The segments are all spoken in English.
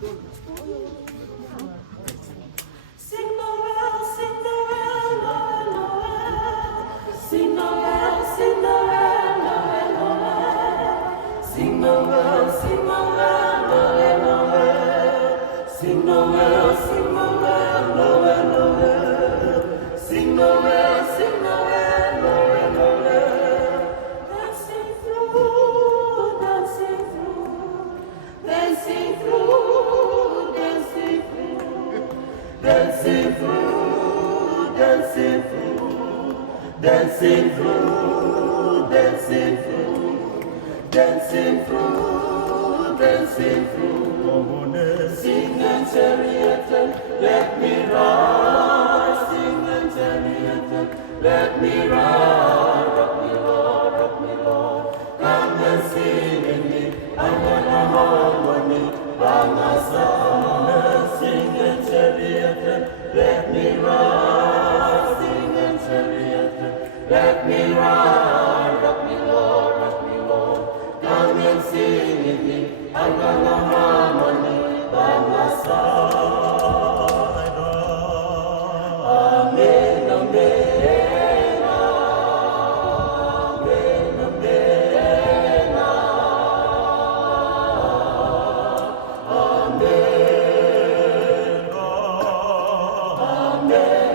Sing Noel, sing Noel, Noel, Noel. Sing Noel, sing Noel, Noel, Noel. Sing Noel, sing Noel, Noel, Noel. Sing Noel, sing Noel, Noel, Noel. Sing Noel, sing Noel, Noel, Noel. Dancing through, dancing through, dancing through, dancing through. Dancing through, dancing through, dancing through, dancing through, dancing through, dancing through. Sing and chariot, let me ride. Sing and chariot, let me ride. Rock me, Lord, rock me, Lord. Come and sing with me. I'm gonna harmony by my side. Sing and chariot, let me ride. Sing and chariot, let me ride. Rock me, Lord, rock me, Lord. Come and sing with me. I'm gonna harmony by my side. Amen, amen, amen, amen,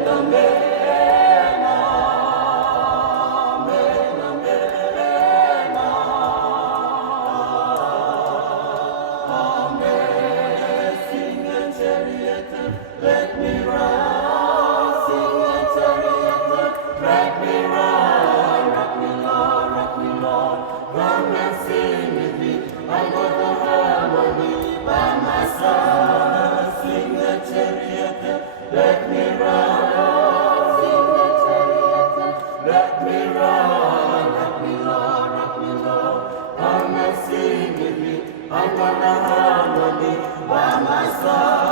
amen, amen, Sing and chariot, let me ride. Sing and chariot, let me ride. Rock me, Lord, rock me, Lord. Come and sing with me. I got the harmony by my side. Sing and chariot, let me ride. Sing and chariot, let me ride. Rock me, Lord, rock me, Lord. Come and sing with me. I got the harmony by my side.